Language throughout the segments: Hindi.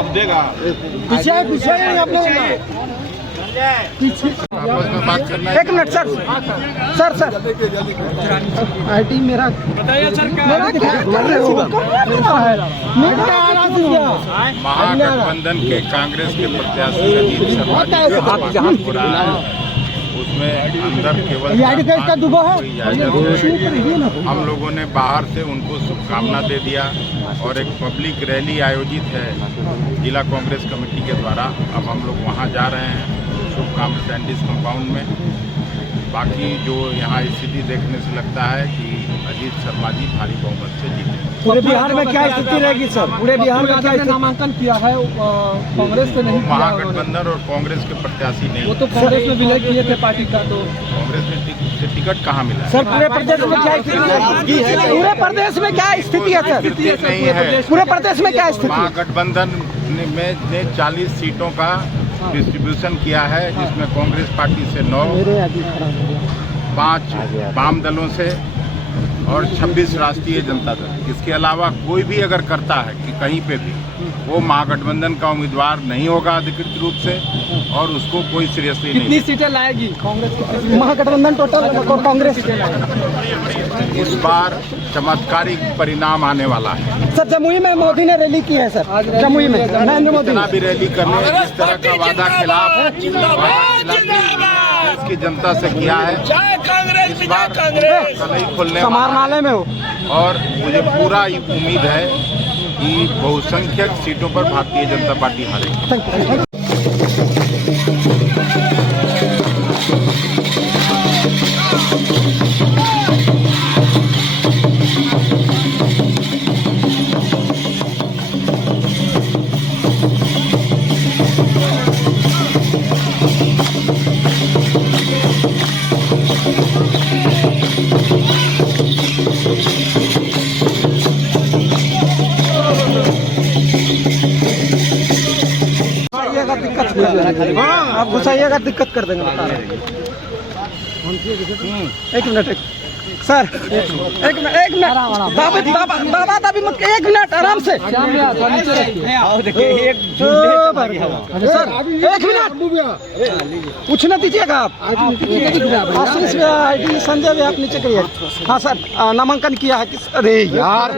जवाब देगा। पीछे आप लोग एक मिनट सर आईटी मेरा बताइए सर महागठबंधन के कांग्रेस के प्रत्याशी अजीत शर्मा उसमें अंदर केवल हम लोगों ने बाहर से उनको शुभकामना दे दिया और एक पब्लिक रैली आयोजित है जिला कांग्रेस कमेटी के द्वारा। अब हम लोग वहां जा रहे हैं शुभकामना सैंडिस कंपाउंड में। बाकी जो यहाँ स्थिति देखने से लगता है कि अजीत शर्मा जी भारी बहुमत से जीते। पूरे बिहार में क्या स्थिति रहेगी सर? पूरे बिहार में क्या नामांकन किया है कांग्रेस से नहीं? महागठबंधन और कांग्रेस के प्रत्याशी नहीं। वो तो कांग्रेस में विलय किए थे पार्टी का, तो कांग्रेस में टिकट कहाँ मिला सर? पूरे प्रदेश में क्या स्थिति है? पूरे प्रदेश में क्या स्थिति है सर? नहीं है पूरे प्रदेश में क्या स्थिति? महागठबंधन में 40 सीटों का डिस्ट्रीब्यूशन किया है जिसमें कांग्रेस पार्टी से 9, 5 वाम दलों से और 26 राष्ट्रीय जनता दल। इसके अलावा कोई भी अगर करता है कि कहीं पे भी वो महागठबंधन का उम्मीदवार नहीं होगा अधिकृत रूप से और उसको कोई सीरियसली नहीं। कितनी सीटें लाएगी कांग्रेस? महागठबंधन टोटल कांग्रेस इस बार चमत्कारिक परिणाम आने वाला है। सर जमुई में मोदी ने रैली की है सर, जमुई में नरेंद्र मोदी जितना भी रैली करने इस तरह का वादा खिलाफ की जनता से किया है। इस बार कलई खुलने समाहरणालय में हो और मुझे पूरा उम्मीद है कि बहुसंख्यक सीटों पर भारतीय जनता पार्टी हारेगी। आप घुसाइएगा दिक्कत कर देंगे। एक मिनट सर, एक मिनट बाबा अभी मत, एक मिनट आराम से सर, एक मिनट पूछना दीजिएगा आप। आशीष आईटी संजय भी आप नीचे करिए। हाँ सर, नामांकन किया है किस? अरे यार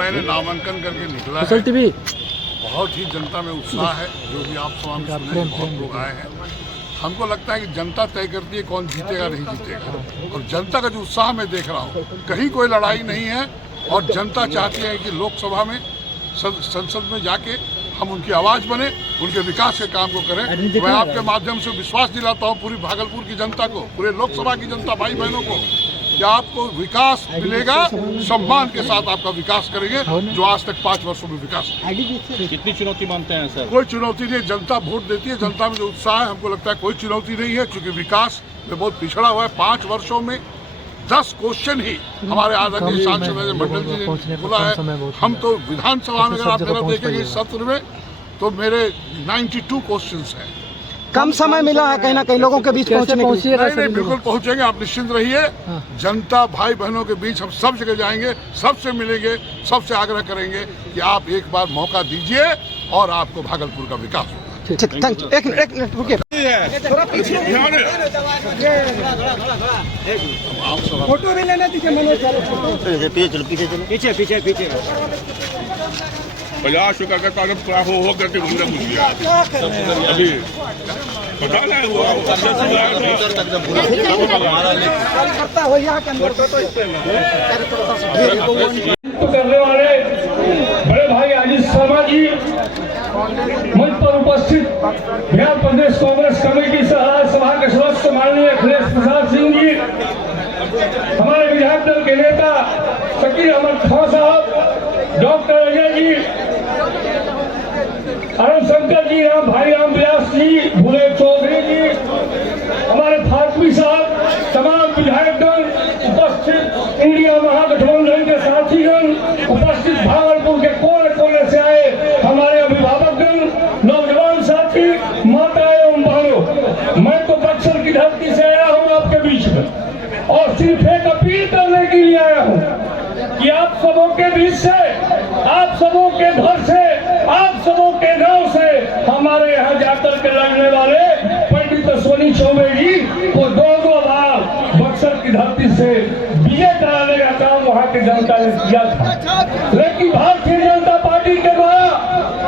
मैंने नामांकन करके निकला है। बहुत ही जनता में उत्साह है। जो भी आप सवाल सुने, बहुत लोग आए हैं। हमको लगता है कि जनता तय करती है कौन जीतेगा नहीं जीतेगा, और जनता का जो उत्साह मैं देख रहा हूँ, कहीं कोई लड़ाई नहीं है और जनता चाहती है कि लोकसभा में संसद में जाके हम उनकी आवाज़ बने, उनके विकास के काम को करें। मैं आपके माध्यम से विश्वास दिलाता हूँ पूरी भागलपुर की जनता को, पूरे लोकसभा की जनता भाई बहनों को, कि आपको विकास मिलेगा, सम्मान के साथ आपका विकास करेंगे जो आज तक 5 वर्षों में विकास। कितनी चुनौती मानते हैं सर? कोई चुनौती नहीं, जनता वोट देती है। जनता में जो उत्साह है, हमको लगता है कोई चुनौती नहीं है, क्योंकि विकास में बहुत पिछड़ा हुआ है। 5 वर्षों में 10 क्वेश्चन ही हमारे आदरणीय सांसद मंडल जी ने बोला है। हम तो विधानसभा में अगर आप मेरा देखेंगे इस सत्र में तो मेरे 92 क्वेश्चन हैं। कम समय मिला है कहीं ना कहीं लोगों के बीच पहुंचने के लिए। नहीं, बिल्कुल पहुंचेंगे, आप निश्चिंत रहिए। जनता भाई बहनों के बीच हम सब जगह जाएंगे, सबसे मिलेंगे, सबसे आग्रह करेंगे कि आप एक बार मौका दीजिए और आपको भागलपुर का विकास होगा। Thank you. एक मिनट रुकिए, फोटो भी लेना दीजिए। पीछे 50 का कागज हो करके घूमने घुस गया अभी पता नहीं हुआ। करने वाले बड़े भाई अजीत शर्मा जी मंच पर उपस्थित बिहार प्रदेश कांग्रेस कमेटी सभा के सदस्य माननीय अखिलेश प्रसाद सिंह जी, हमारे विधायक दल के नेता शकील अहमद खान साहब, डॉक्टर अजय जी, अरुण शंकर जी, राम व्यास जी, भूले चौधरी जी, हमारे फातमी साहब, तमाम विधायक दल उपस्थित, इंडिया महागठबंधन के साथीगण उपस्थित, भागलपुर के कोने कोने से आए हमारे अभिभावकगण, नौजवान साथी, माता एवं बहनों, मैं तो बक्सर की धरती से आया हूँ आपके बीच में और सिर्फ एक अपील करने के लिए आया हूँ कि आप सबों के बीच से आप सबों के घर से, आप सबों के गांव से हमारे यहाँ जाकर के लड़ने वाले पंडित अश्विनी चौबे जी को 2 बार बक्सर की धरती से विजय कराने का काम वहाँ की जनता ने किया था। लेकिन भारतीय जनता पार्टी के द्वारा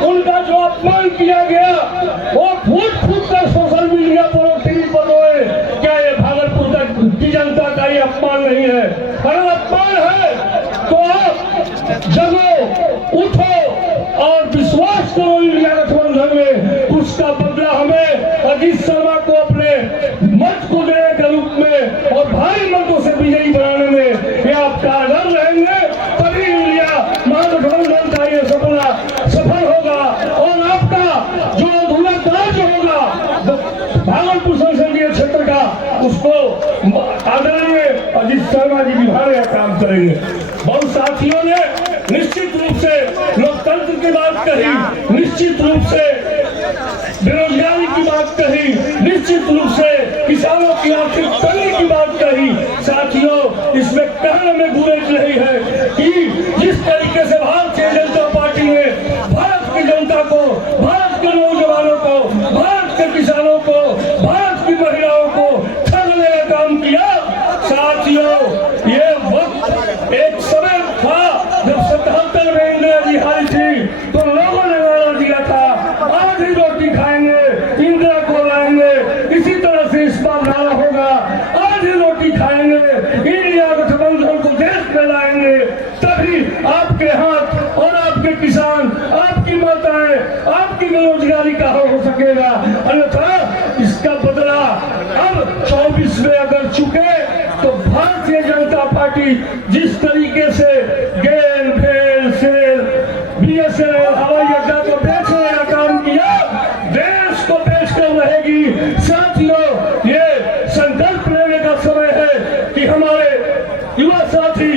उनका जो अपमान किया गया वो फूट फूट कर सोशल मीडिया पर और टीवी पर रोए। क्या ये भागलपुर की जनता का ये अपमान नहीं है? अगर अपमान है तो आप जगो, उठो और विश्वास करो इंडिया गठबंधन में। उसका बदला हमें अजीत शर्मा को अपने मत को देने के रूप में और भारी मतों से विजयी बनाने में ये आप कारगर रहेंगे, तभी इंडिया महागठबंधन का ये सपना सफल होगा। और आपका जो अधूरा कार्य होगा भागलपुर संसदीय क्षेत्र का, उसको आदरणीय अजीत शर्मा जी निभाने का काम करेंगे। बहुत साथियों ने निश्चित रूप से लोकतंत्र की बात कही, निश्चित रूप से बेरोजगारी की बात कही, निश्चित रूप से किसानों की आर्थिक तंगी की बात कही। साथियों, इसमें कहने में गुरेज नहीं है कि जिस तरीके से भारतीय जनता पार्टी ने भारत की जनता को, भारत के नौजवानों को, भारत के किसानों को, भारत की महिलाओं को ठगने का काम किया। साथियों, ये वक्त एक समय था जब 77 में इंदिरा जी हारी थी तो लोगों ने वादा दिया था आधी रोटी खाएंगे, इंदिरा को लाएंगे। इसी तरह से इस बार नारा होगा, आधी रोटी खाएंगे, इंडिया गठबंधन को देश में लाएंगे। तभी आपके हाथ और आपके किसान, आपकी माताएं, आपकी बेरोजगारी का हल हो सकेगा। अन्यथा इसका बदला अब 24 में अगर चुके तो भारतीय जनता पार्टी जिस तरीके से गेल, भेल, सेल, BSNL हवाई अड्डा को बेचने का काम किया, देश को बेचकर रहेगी। साथियों, ये संकल्प लेने का समय है कि हमारे युवा साथी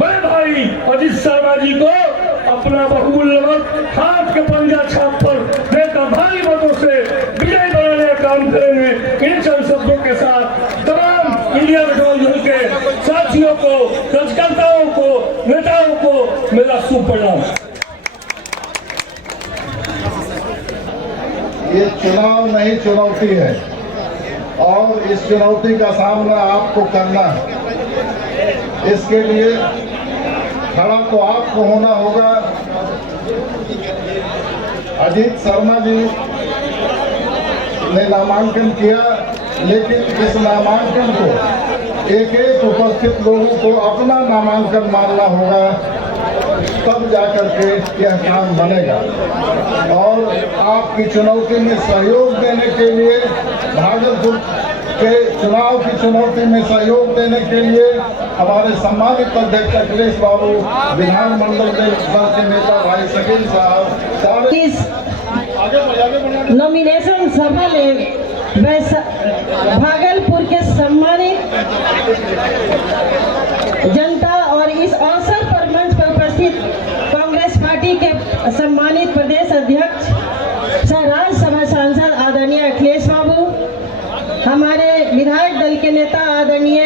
बड़े भाई अजीत शर्मा जी को अपना बहुमूल्य मत हाथ के पंजा छाप पर देकर भारी मतों से विजय बनाने का काम करेंगे। इन चंद शब्दों के साथ तमाम इंडिया गठबंधन के साथियों को, कार्यकर्ताओं को, नेताओं को मेरा सुप्रणाम। ये चुनाव नहीं चुनौती है और इस चुनौती का सामना आपको करना है। इसके लिए खड़ा तो आपको होना होगा। अजीत शर्मा जी ने नामांकन किया, लेकिन इस नामांकन को एक एक उपस्थित लोगों को अपना नामांकन मानना होगा, तब जाकर के यह काम बनेगा। और आपकी चुनौती में सहयोग देने के लिए, भागलपुर के चुनाव की चुनौती में सहयोग देने के लिए हमारे सम्मानित अध्यक्ष अखिलेश बाबू, विधानमंडल के दल के नेता भाई शकील साहब, इस नॉमिनेशन सभा में भागलपुर के सम्मानित जनता और इस अवसर पर मंच पर उपस्थित कांग्रेस पार्टी के सम्मानित प्रदेश अध्यक्ष सह राज्यसभा सांसद आदरणीय अखिलेश बाबू, हमारे विधायक दल के नेता आदरणीय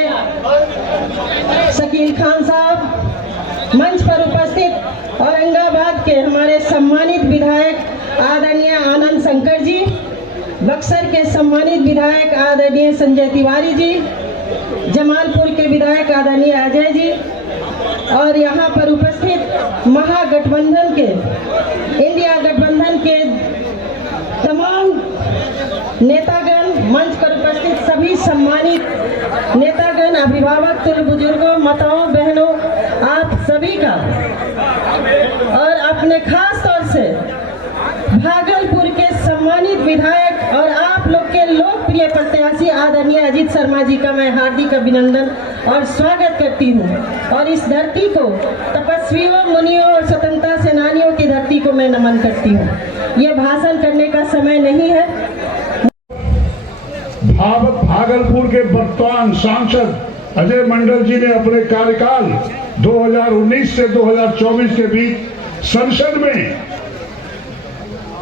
शकील खान साहब, मंच पर उपस्थित औरंगाबाद के हमारे सम्मानित विधायक आदरणीय आनंद शंकर जी, बक्सर के सम्मानित विधायक आदरणीय संजय तिवारी जी, जमालपुर के विधायक आदरणीय अजय जी और यहाँ पर उपस्थित महागठबंधन के, इंडिया गठबंधन के तमाम नेतागण, मंच पर उपस्थित सभी सम्मानित नेतागण, अभिभावक, तुल्य बुजुर्गों, माताओं, बहनों, आप सभी का और अपने खास तौर से भागलपुर के सम्मानित विधायक और आप लोग के लोकप्रिय प्रत्याशी आदरणीय अजीत शर्मा जी का मैं हार्दिक अभिनंदन और स्वागत करती हूँ। और इस धरती को, तपस्वियों, मुनियों और स्वतंत्रता सेनानियों की धरती को मैं नमन करती हूँ। ये भाषण करने का समय नहीं है। भागलपुर के वर्तमान सांसद अजय मंडल जी ने अपने कार्यकाल 2019 से 2024 के बीच संसद में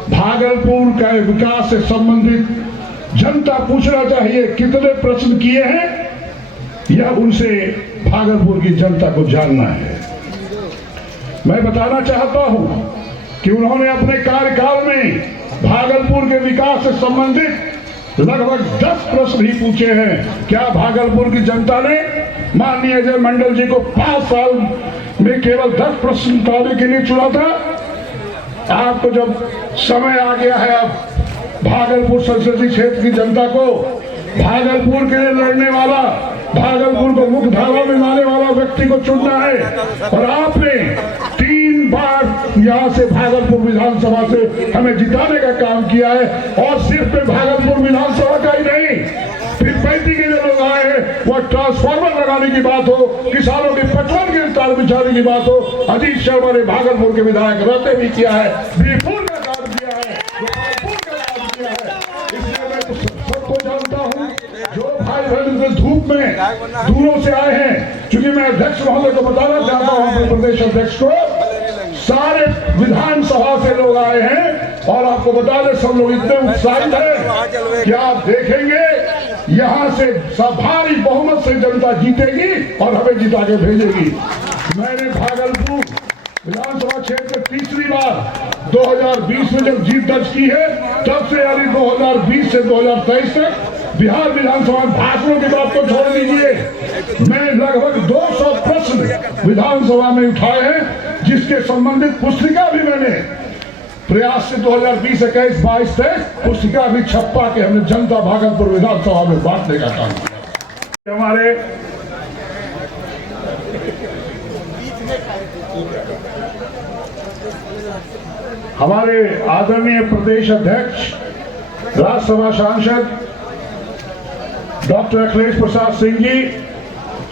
भागलपुर का विकास से संबंधित जनता पूछना चाहिए कितने प्रश्न किए हैं, यह उनसे भागलपुर की जनता को जानना है। मैं बताना चाहता हूं कि उन्होंने अपने कार्यकाल में भागलपुर के विकास से संबंधित लगभग 10 प्रश्न ही पूछे हैं। क्या भागलपुर की जनता ने माननीय अजय मंडल जी को 5 साल में केवल 10 प्रश्न उठाने के लिए चुना था? आपको जब समय आ गया है, अब भागलपुर संसदीय क्षेत्र की जनता को भागलपुर के लिए लड़ने वाला, भागलपुर को मुख्य धारा में लाने वाला व्यक्ति को चुनना है। और आपने 3 बार यहाँ से भागलपुर विधानसभा से हमें जिताने का काम किया है। और सिर्फ भागलपुर विधानसभा का ही नहीं, फिर 35 के जो लोग आए हैं, वह ट्रांसफार्मर लगाने की बात हो, किसानों के पटवन के तार बिछाने की बात हो, अजीत शर्मा ने भागलपुर के विधायक रहते भी किया है, बीरपुर का काम किया है, गोपालपुर का काम किया है। इसलिए मैं सबको जानता हूँ, जो भाई बहन धूप में दूरों से आए हैं, क्योंकि मैं अध्यक्ष महोदय को बताना चाहता हूँ, अपने प्रदेश अध्यक्ष को, सारे विधानसभा से लोग आए हैं और आपको बता दें सब लोग इतने उत्साहित हैं कि आप देखेंगे यहाँ से भारी बहुमत से जनता जीतेगी और हमें जिता के भेजेगी। मैंने भागलपुर विधानसभा क्षेत्र में तीसरी बार 2020 में जब जीत दर्ज की है, तब से यानी 2020 से 2023 तक बिहार विधानसभा भाषणों की बात को छोड़ दीजिए, मैं लगभग 200 प्रश्न विधानसभा में उठाए हैं, जिसके संबंधित पुस्तिका भी मैंने प्रयास से 2020, 21, 22 तक पुस्तिका भी छपा के हमने जनता भागलपुर विधानसभा में बांटने का काम किया। हमारे आदरणीय प्रदेश अध्यक्ष, राज्यसभा सांसद डॉक्टर अखिलेश प्रसाद सिंह जी,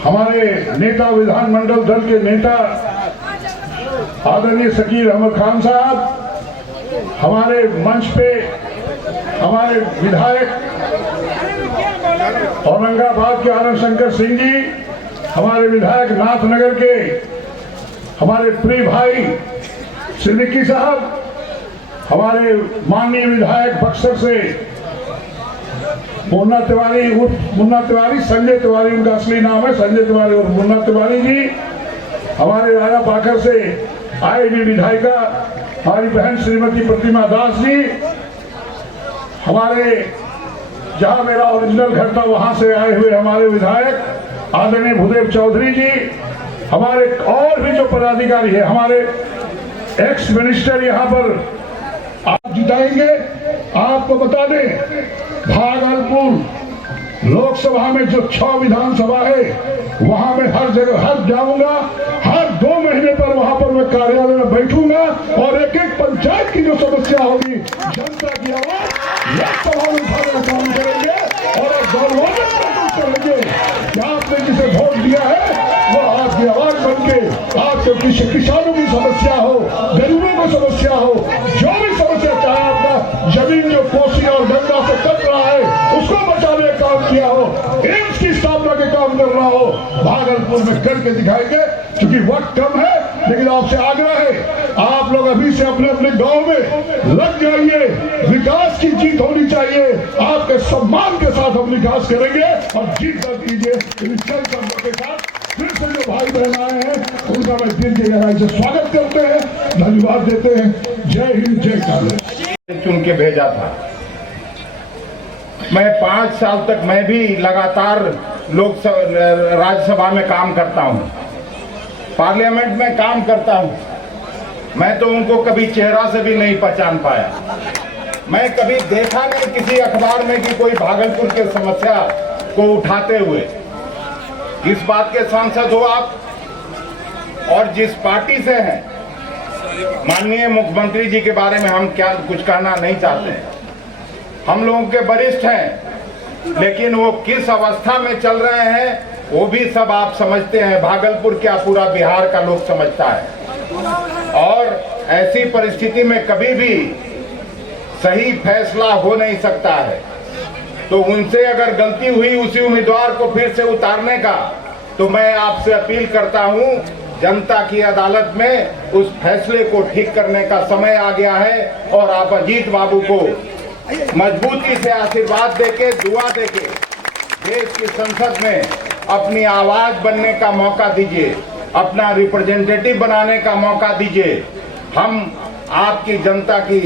हमारे नेता विधानमंडल दल के नेता आदरणीय शकील अहमद खान साहब, हमारे मंच पे हमारे विधायक औरंगाबाद के आनंद शंकर सिंह जी, हमारे विधायक नाथनगर के हमारे प्रिय भाई सिद्दीकी साहब, हमारे माननीय विधायक बक्सर से मुन्ना तिवारी, संजय तिवारी उनका असली नाम है, संजय तिवारी और मुन्ना तिवारी जी, हमारे राजा पाखर से आए हुई विधायिका हमारी बहन श्रीमती प्रतिमा दास जी, हमारे जहां मेरा ओरिजिनल घर था वहां से आए हुए हमारे विधायक आदरणीय भूदेव चौधरी जी, हमारे और भी जो पदाधिकारी है, हमारे एक्स मिनिस्टर यहाँ पर आप जिताएंगे। आपको बता दें, भागलपुर लोकसभा में जो 6 विधानसभा है, वहां मैं हर जगह हर जाऊंगा, हर 2 महीने पर वहां पर मैं कार्यालय में बैठूंगा और एक एक पंचायत की जो समस्या होगी, जनता की आवाज लोकसभा में उठाने का काम करेंगे और गौरवान्वित करेंगे कि आपने जिसे वोट दिया है वो आपकी आवाज बन के आपके किसानों की समस्या हो, गरीबों को समस्या हो, जो भी समस्या, चाहे आपका जमीन जो कोसी और गंगा से कट रहा है उसको बचाने का काम किया हो, एम्स की स्थापना के काम कर रहा हो, भागलपुर में करके दिखाएंगे। क्योंकि वक्त कम है, लेकिन आपसे आग्रह है, आप लोग अभी से अपने अपने गांव में लग जाइए, विकास की जीत होनी चाहिए, आपके सम्मान के साथ हम विकास करेंगे और जीत दर्ज कीजिए। इन चंद शब्दों के साथ फिर से जो भाई बहन आए हैं उनका मैं दिल की गहराई से स्वागत करते हैं, धन्यवाद देते हैं। जय हिंद, जय कांग्रेस। चुन के भेजा था। मैं 5 साल तक मैं भी लगातार राज्यसभा में काम करता हूं, पार्लियामेंट में काम करता हूं। मैं तो उनको कभी चेहरा से भी नहीं पहचान पाया। मैं कभी देखा नहीं किसी अखबार में कि कोई भागलपुर की समस्या को उठाते हुए। किस बात के सांसद हो आप और जिस पार्टी से हैं, माननीय मुख्यमंत्री जी के बारे में हम क्या कुछ कहना नहीं चाहते हैं। हम लोगों के वरिष्ठ हैं, लेकिन वो किस अवस्था में चल रहे हैं वो भी सब आप समझते हैं। भागलपुर क्या, पूरा बिहार का लोग समझता है। और ऐसी परिस्थिति में कभी भी सही फैसला हो नहीं सकता है। तो उनसे अगर गलती हुई उसी उम्मीदवार को फिर से उतारने का, तो मैं आपसे अपील करता हूं, जनता की अदालत में उस फैसले को ठीक करने का समय आ गया है। और आप अजीत बाबू को मजबूती से आशीर्वाद देके, दुआ देके देश की संसद में अपनी आवाज बनने का मौका दीजिए। अपना रिप्रेजेंटेटिव बनाने का मौका दीजिए। हम आपकी जनता की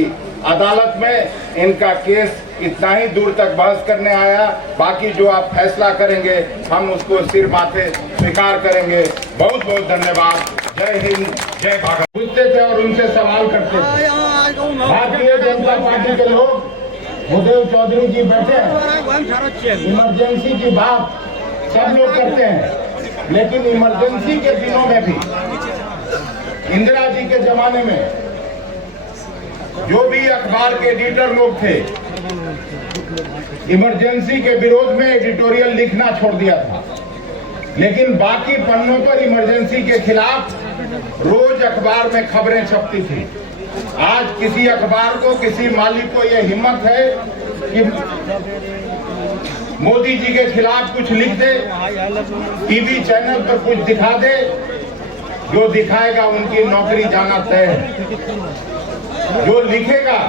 अदालत में इनका केस इतना ही दूर तक बहस करने आया, बाकी जो आप फैसला करेंगे हम उसको सिर माथे स्वीकार करेंगे। बहुत बहुत धन्यवाद। जय हिंद, जय भारत। पूछते थे और उनसे सवाल करते थे। भारतीय जनता पार्टी के लोग, भूदेव चौधरी जी बैठे हैं, इमरजेंसी की बात सब लोग करते हैं, लेकिन इमरजेंसी के दिनों में भी, इंदिरा जी के जमाने में जो भी अखबार के एडिटर लोग थे, इमरजेंसी के विरोध में एडिटोरियल लिखना छोड़ दिया था, लेकिन बाकी पन्नों पर इमरजेंसी के खिलाफ रोज अखबार में खबरें छपती थी। आज किसी अखबार को, किसी मालिक को यह हिम्मत है कि मोदी जी के खिलाफ कुछ लिख दे, टीवी चैनल पर कुछ दिखा दे, जो दिखाएगा उनकी नौकरी जाना तय है। जो लिखेगा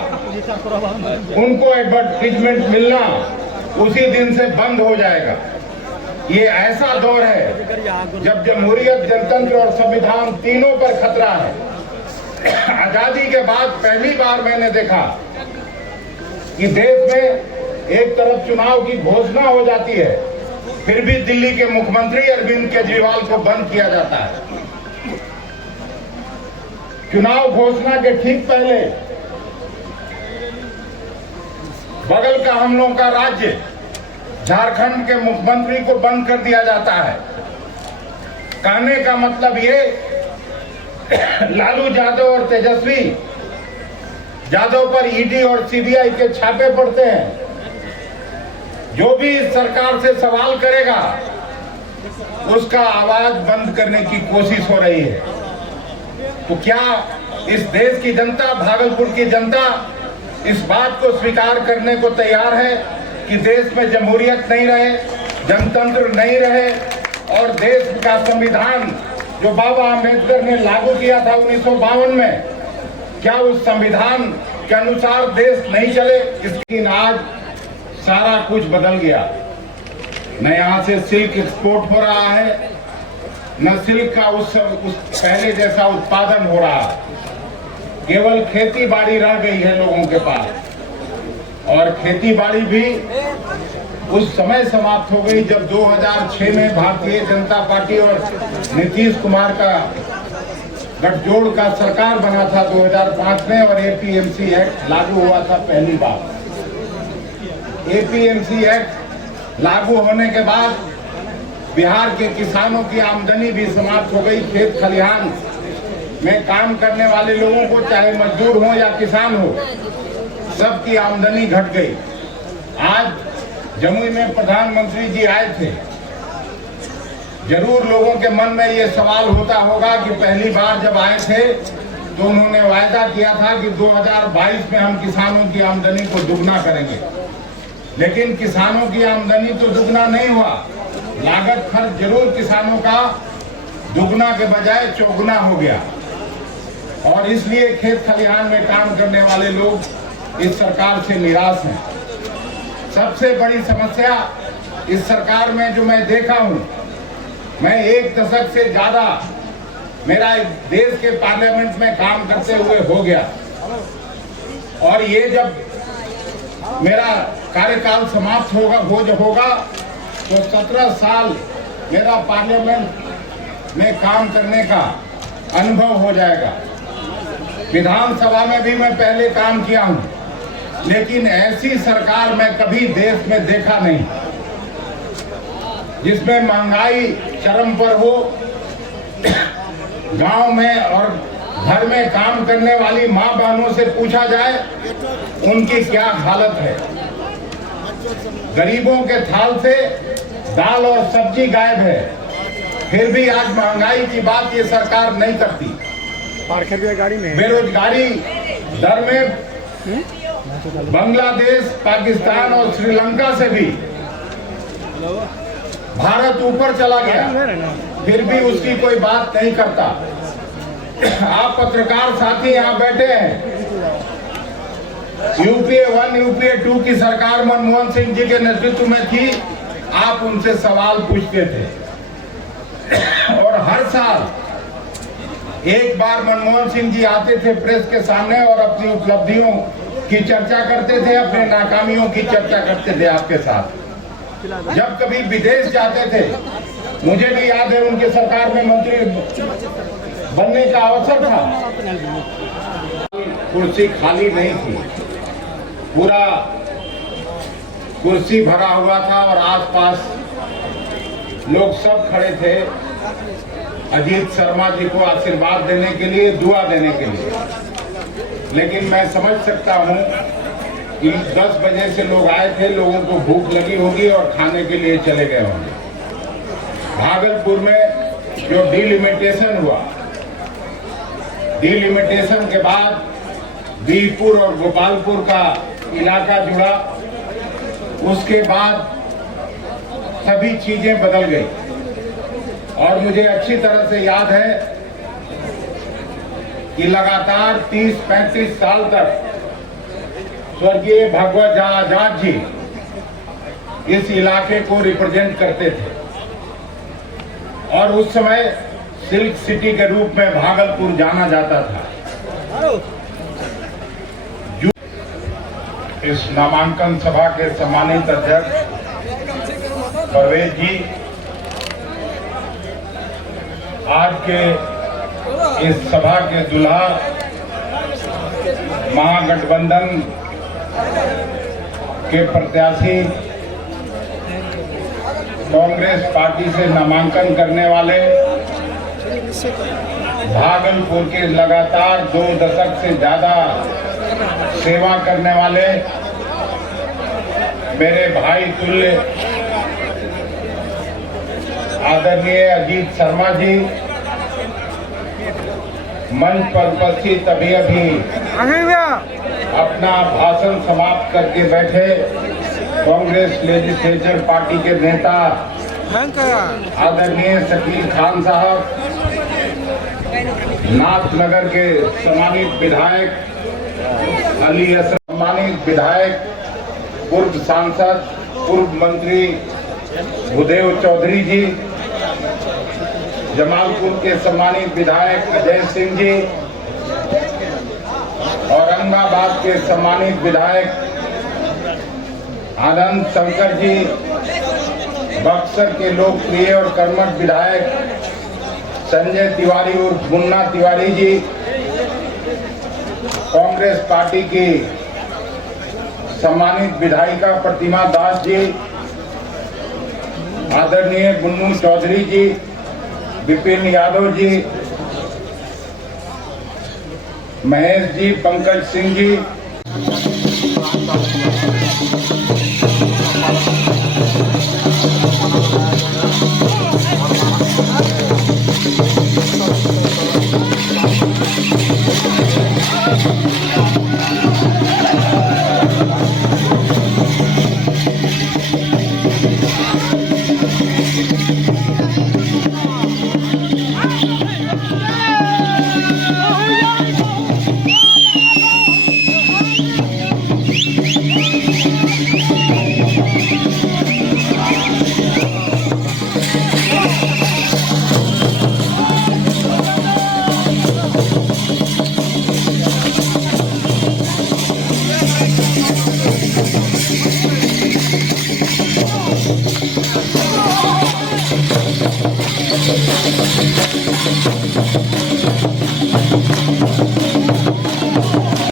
उनको एडवर्टीजमेंट मिलना उसी दिन से बंद हो जाएगा। ये ऐसा दौर है जब जमहूरियत, जनतंत्र और संविधान तीनों पर खतरा है। आजादी के बाद पहली बार मैंने देखा कि देश में एक तरफ चुनाव की घोषणा हो जाती है, फिर भी दिल्ली के मुख्यमंत्री अरविंद केजरीवाल को बंद किया जाता है। चुनाव घोषणा के ठीक पहले बगल का हम लोगों का राज्य झारखंड के मुख्यमंत्री को बंद कर दिया जाता है। कहने का मतलब ये, लालू यादव और तेजस्वी यादव पर ईडी और सीबीआई के छापे पड़ते हैं। जो भी इस सरकार से सवाल करेगा उसका आवाज बंद करने की कोशिश हो रही है। तो क्या इस देश की जनता, भागलपुर की जनता इस बात को स्वीकार करने को तैयार है कि देश में जमहूरियत नहीं रहे, जनतंत्र नहीं रहे और देश का संविधान जो बाबा अम्बेडकर ने लागू किया था 1952 में, क्या उस संविधान के अनुसार देश नहीं चले? इसकी आज सारा कुछ बदल गया। न यहाँ से सिल्क एक्सपोर्ट हो रहा है, न सिल्क का उस पहले जैसा उत्पादन हो रहा है। केवल खेती बाड़ी रह गई है लोगों के पास, और खेती बाड़ी भी उस समय समाप्त हो गई जब 2006 में भारतीय जनता पार्टी और नीतीश कुमार का गठजोड़ का सरकार बना था 2005 में, और एपीएमसी एक्ट लागू हुआ था पहली बार। एपीएमसी एक्ट लागू होने के बाद बिहार के किसानों की आमदनी भी समाप्त हो गई। खेत खलिहान में काम करने वाले लोगों को, चाहे मजदूर हो या किसान हो, सबकी आमदनी घट गई। आज जमुई में प्रधानमंत्री जी आए थे। जरूर लोगों के मन में ये सवाल होता होगा कि पहली बार जब आए थे तो उन्होंने वायदा किया था कि 2022 में हम किसानों की आमदनी को दुगना करेंगे, लेकिन किसानों की आमदनी तो दुगना नहीं हुआ। लागत खर्च जरूर किसानों का दुगना के बजाय चौगुना हो गया, और इसलिए खेत खलिहान में काम करने वाले लोग इस सरकार से निराश हैं। सबसे बड़ी समस्या इस सरकार में जो मैं देखा हूं, मैं 1 दशक से ज्यादा मेरा देश के पार्लियामेंट में काम करते हुए हो गया, और ये जब मेरा कार्यकाल समाप्त होगा तो 17 साल मेरा पार्लियामेंट में काम करने का अनुभव हो जाएगा। विधानसभा में भी मैं पहले काम किया हूं, लेकिन ऐसी सरकार मैं कभी देश में देखा नहीं जिसमें महंगाई चरम पर हो, गांव में और घर में काम करने वाली मां बहनों से पूछा जाए उनकी क्या हालत है। गरीबों के थाल से दाल और सब्जी गायब है, फिर भी आज महंगाई की बात ये सरकार नहीं करती। बेरोजगारी दर में बांग्लादेश, पाकिस्तान और श्रीलंका से भी भारत ऊपर चला गया, फिर भी उसकी कोई बात नहीं करता। आप पत्रकार साथी यहाँ बैठे हैं, यूपीए 1, यूपीए 2 की सरकार मनमोहन सिंह जी के नेतृत्व में थी। आप उनसे सवाल पूछते थे और हर साल एक बार मनमोहन सिंह जी आते थे प्रेस के सामने और अपनी उपलब्धियों की चर्चा करते थे, अपने नाकामियों की चर्चा करते थे आपके साथ। जब कभी विदेश जाते थे, मुझे भी याद है उनके सरकार में मंत्री बनने का अवसर था, कुर्सी खाली नहीं थी, पूरा कुर्सी भरा हुआ था और आसपास लोग सब खड़े थे अजीत शर्मा जी को आशीर्वाद देने के लिए, दुआ देने के लिए। लेकिन मैं समझ सकता हूं कि 10 बजे से लोग आए थे, लोगों को भूख लगी होगी और खाने के लिए चले गए होंगे। भागलपुर में जो डिलिमिटेशन हुआ, डिलिमिटेशन के बाद बीरपुर और गोपालपुर का इलाका जुड़ा, उसके बाद सभी चीजें बदल गई। और मुझे अच्छी तरह से याद है कि लगातार 30-35 साल तक स्वर्गीय भगवत आजाद जी इस इलाके को रिप्रेजेंट करते थे और उस समय सिल्क सिटी के रूप में भागलपुर जाना जाता था। इस नामांकन सभा के सम्मानित अध्यक्ष परवेज जी, आज के इस सभा के दुल्हा महागठबंधन के प्रत्याशी, कांग्रेस पार्टी से नामांकन करने वाले, भागलपुर के लगातार 2 दशक से ज्यादा सेवा करने वाले मेरे भाई तुल्य आदरणीय अजीत शर्मा जी, मंच पर उपस्थित अभी अपना भाषण समाप्त करके बैठे कांग्रेस लेजिस्लेचर पार्टी के नेता आदरणीय शकील खान साहब, नाथनगर के सम्मानित विधायक अली असर, सम्मानित विधायक, पूर्व सांसद, पूर्व मंत्री भूदेव चौधरी जी, जमालपुर के सम्मानित विधायक अजय सिंह जी, औरंगाबाद के सम्मानित विधायक आनंद शंकर जी, बक्सर के लोकप्रिय और कर्मठ विधायक संजय तिवारी उर्फ मुन्ना तिवारी जी, कांग्रेस पार्टी की सम्मानित विधायिका प्रतिमा दास जी, आदरणीय गुन्नू चौधरी जी, विपिन यादव जी, महेश जी, पंकज सिंह जी,